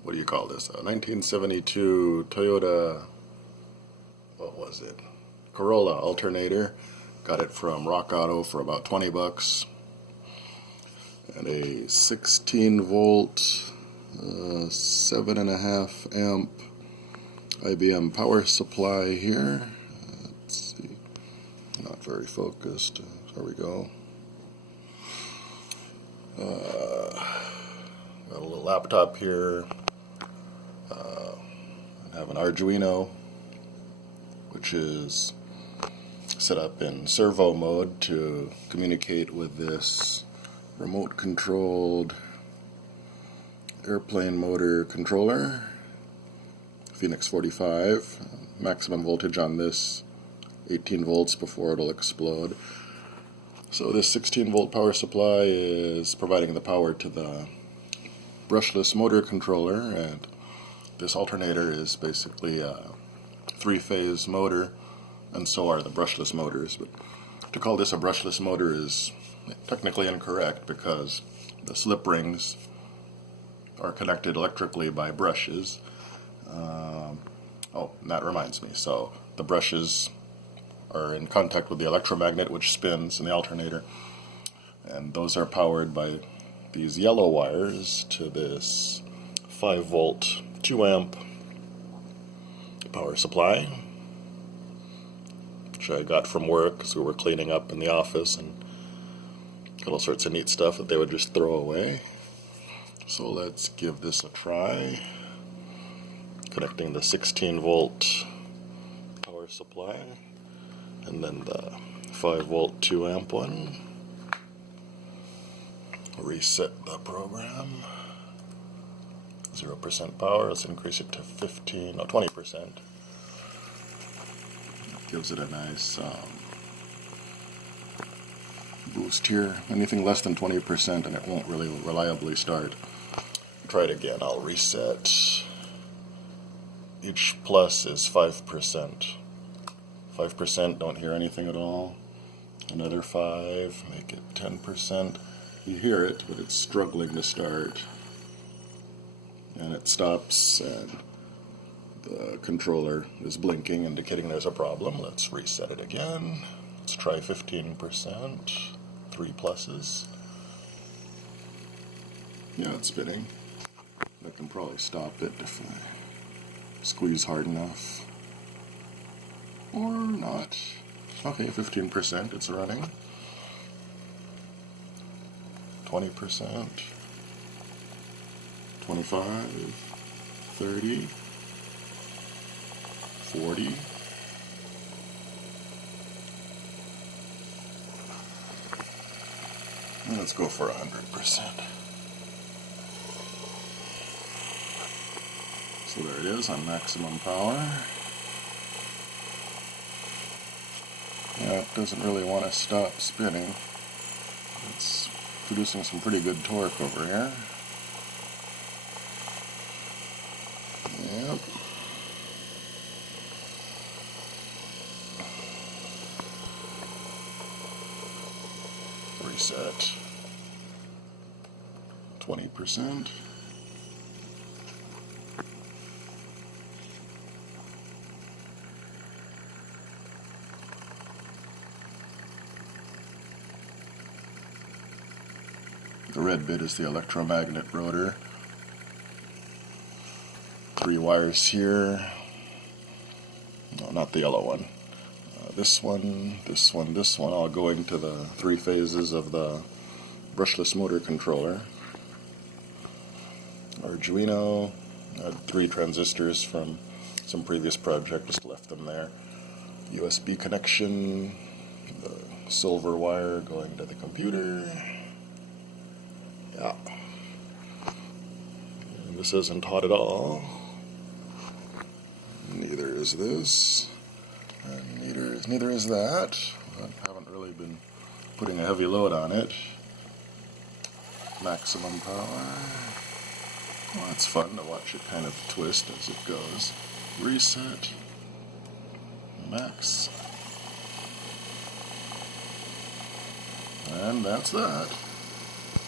what do you call this? A 1972 Toyota, what was it? Corolla Alternator. Got it from Rock Auto for about 20 bucks. And a 16 volt, 7.5 amp IBM power supply here. Let's see, not very focused. There we go. Got a little laptop here. I have an Arduino, which is set up in servo mode to communicate with this remote controlled airplane motor controller, Phoenix 45. Maximum voltage on this 18 volts before it'll explode. So this 16 volt power supply is providing the power to the brushless motor controller, and this alternator is basically a 3-phase motor, and so are the brushless motors. But to call this a brushless motor is technically incorrect because the slip rings are connected electrically by brushes. Oh, that reminds me. So the brushes are in contact with the electromagnet, which spins in the alternator, and those are powered by these yellow wires to this 5 volt 2 amp power supply, which I got from work because we were cleaning up in the office and got all sorts of neat stuff that they would just throw away. So let's give this a try. Connecting the 16 volt power supply and then the 5 volt 2 amp one. Reset the program. 0% power. Let's increase it to 20%. Gives it a nice boost here. Anything less than 20% and it won't really reliably start. Try it again. I'll reset. Each plus is 5%. 5%, don't hear anything at all. Another 5, make it 10%. You hear it, but it's struggling to start. And it stops, and the controller is blinking, indicating there's a problem. Let's reset it again. Let's try 15%. 3 pluses. Yeah, it's spinning. I can probably stop it if I squeeze hard enough. Or not. Okay, 15%, it's running. 20%. 25. 30. 40. And let's go for 100%. So there it is on maximum power. Yeah, it doesn't really want to stop spinning. It's producing some pretty good torque over here. Yep. Reset. 20%. The red bit is the electromagnet rotor. 3 wires here. No, not the yellow one. This one, this one, this one, all going to the 3 phases of the brushless motor controller. Arduino. I had 3 transistors from some previous project, just left them there. USB connection. The silver wire going to the computer. Yeah. And this isn't hot at all. Neither is this. And neither is that. I haven't really been putting a heavy load on it. Maximum power. Well, it's fun to watch it kind of twist as it goes. Reset. Max. And that's that.